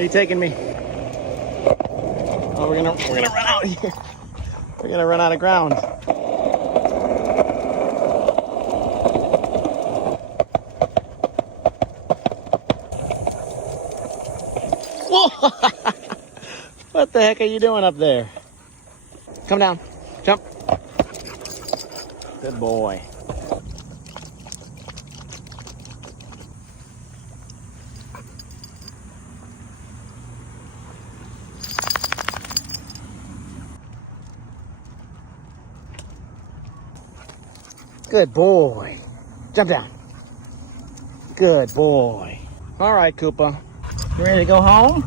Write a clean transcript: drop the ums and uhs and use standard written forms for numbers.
are you taking me? Oh, we're gonna run out here. We're gonna run out of ground. Whoa! What the heck are you doing up there? Come down. Jump. Good boy. Good boy. Jump down. Good boy. All right, Koopa. You ready to go home?